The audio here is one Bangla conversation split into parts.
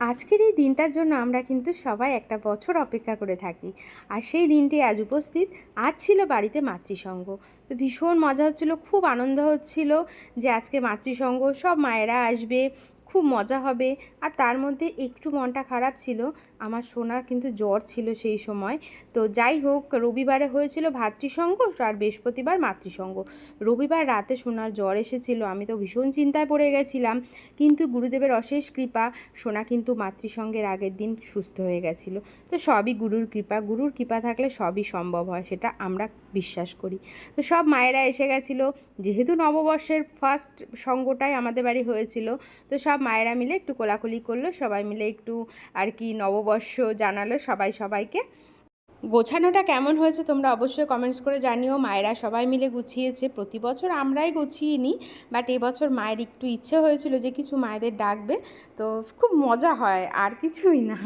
আজকের এই দিনটার জন্য আমরা কিন্তু সবাই একটা বছর অপেক্ষা করে থাকি। আর সেই দিনটি আজ উপস্থিত। আজ ছিল বাড়িতে মাতৃসঙ্গ। তো ভীষণ মজা হচ্ছিল, খুব আনন্দ হচ্ছিল যে আজকে মাতৃসঙ্গ, সব মায়েরা আসবে, খুব মজা হবে। আর তার মধ্যে একটু মনটা খারাপ ছিল, আমার সোনার কিন্তু জ্বর ছিল সেই সময়। তো যাই হোক, রবিবারে হয়েছিল ভাতৃসঙ্গ আর বৃহস্পতিবার মাতৃসঙ্গ। রবিবার রাতে সোনার জ্বর এসেছিল, আমি তো ভীষণ চিন্তায় পড়ে গেছিলাম। কিন্তু গুরুদেবের অশেষ কৃপা, সোনা কিন্তু মাতৃসঙ্গের আগের দিন সুস্থ হয়ে গেছিলো। তো সবই গুরুর কৃপা, গুরুর কৃপা থাকলে সবই সম্ভব হয়, সেটা আমরা বিশ্বাস করি। তো সব মায়েরা এসে গেছিলো, যেহেতু নববর্ষের ফার্স্ট সঙ্গটাই আমাদের বাড়ি হয়েছিল। তো সব মায়েরা মিলে একটু কোলাকুলি করলো, সবাই মিলে একটু আর কি নববর্ষ জানালো সবাই সবাইকে। গোছানোটা কেমন হয়েছে তোমরা অবশ্যই কমেন্টস করে জানিও। মায়েরা সবাই মিলে গুছিয়েছে, প্রতি বছর আমরাই গুছিয়ে নিই, বাট এবছর মায়ের একটু ইচ্ছে হয়েছিল যে কিছু মায়েদের ডাকবে। তো খুব মজা হয়, আর কিছুই না।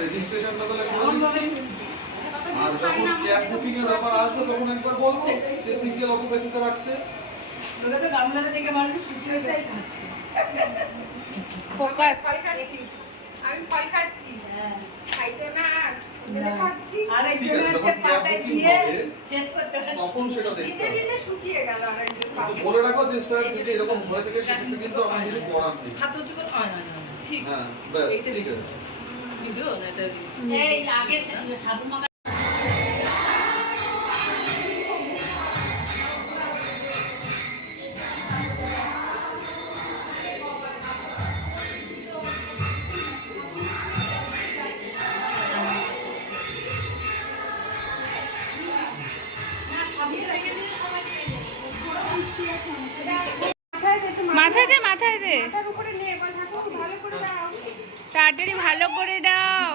রেজিস্ট্রেশনটা তাহলে করে দিচ্ছি। আর যখন ক্যাব বুকিং এর ব্যাপার আসবে তখন একবার বলবো যে সিঙ্গেল অকুপেশিতে রাখতে। তোরা তো গামলাটা থেকে মানুষ ছুটি হয়ে ফোকাস। আমি ফল খাচ্ছি। হ্যাঁ খাইতো না খাচ্ছি। আর একজন হচ্ছে পাতায় দিয়ে শেষ করতে তখন সেটা দেখতে দিতে হবে। দিতে শুকিয়ে গেল আর একজন তো বলে রাখো যে স্যার যদি এরকম হয়ে থাকে সেক্ষেত্রে কিন্তু আমি কিছু করার নেই। হাত উঁচু করে হয় না ঠিক হ্যাঁ ব্যাস ঠিক আছে। ভিডিও না এটা এই আগে সাবু মাখা মাথায় দে, মাথায় দে, তার উপরে নিয়ে একবার ঠাকুর ভালো করে দাও। তাড়াতাড়ি ভালো করে দাও।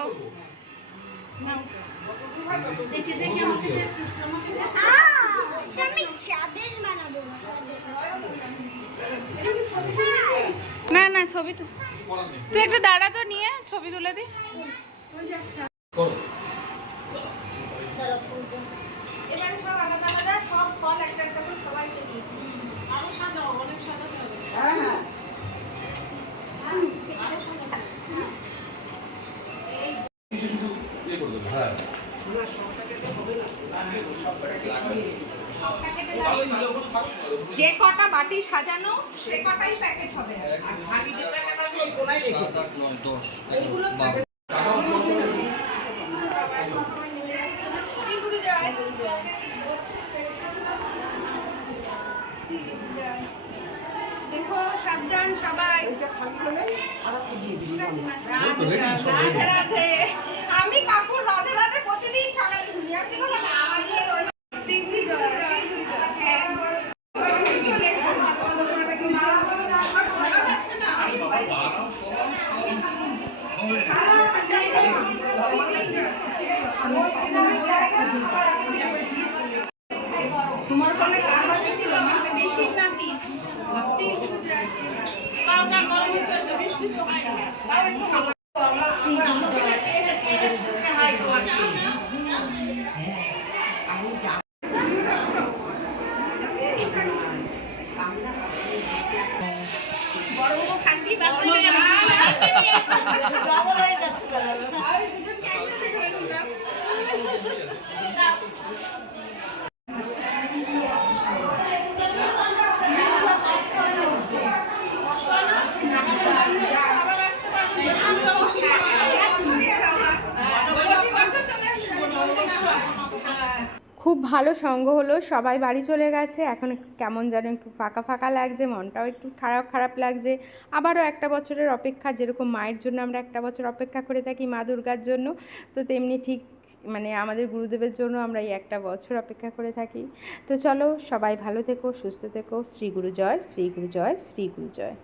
দেখি দেখি আমাকে আমি চাঁদের বানাবো না না ছবি তো করার নেই। তুই একটু দাঁড়া তো, নিয়ে ছবি তুলে দি। করো। এবারে সব আলাদা আলাদা সব ফল একটা একটা করে সবাইকে দিয়েছি। আরো সাজাও অনেক সাজাতে হবে কিছু শুধু ইয়ে করে দেবে। হ্যাঁ ভালোই তাহলে ওখানে থাকুক না, ওখানে যে কটা বাটি সাজানো সে কটাই প্যাকেট হবে। আর খালি যে প্যাকেট আছে ওই কোনায় রেখে দাও। 7, 8, 9, 10, এইগুলো 11, 12। প্যাকেট সিঙ্গুরি যায়। দেখো সাবধান সবাই। রাধে রাধে। আমি কাকুর রাধে রাধে প্রতিদিন সকালে শুনি। আর কি বলো না? সিঙ্গুরি জয়, সিঙ্গুরি জয়। হ্যাঁ। চলে এসো। তোমার কোনে কার ছিল না বেশি নাতি সিঙ্গুরি জয়। কাউ না গরম হয়ে যাবে বিস্কুট তো হয় না তাও একটু খাবার। বড় খান্তি বাচ্চা ডবল হয়ে যাচ্ছে আমি দুজন ক্যামেরা থেকে বেরোলাম। খুব ভালো সঙ্গ হলো, সবাই বাড়ি চলে গেছে। এখন কেমন যেন একটু ফাঁকা ফাঁকা লাগছে, মনটাও একটু খারাপ খারাপ লাগছে। আবারও একটা বছরের অপেক্ষা, যেরকম মায়ের জন্য আমরা একটা বছর অপেক্ষা করে থাকি মা দুর্গার জন্য, তো তেমনি ঠিক মানে আমাদের গুরুদেবের জন্য আমরা এই একটা বছর অপেক্ষা করে থাকি। তো চলো সবাই ভালো থেকো, সুস্থ থেকো। শ্রী গুরু জয়, শ্রী গুরু জয়, শ্রী গুরু জয়।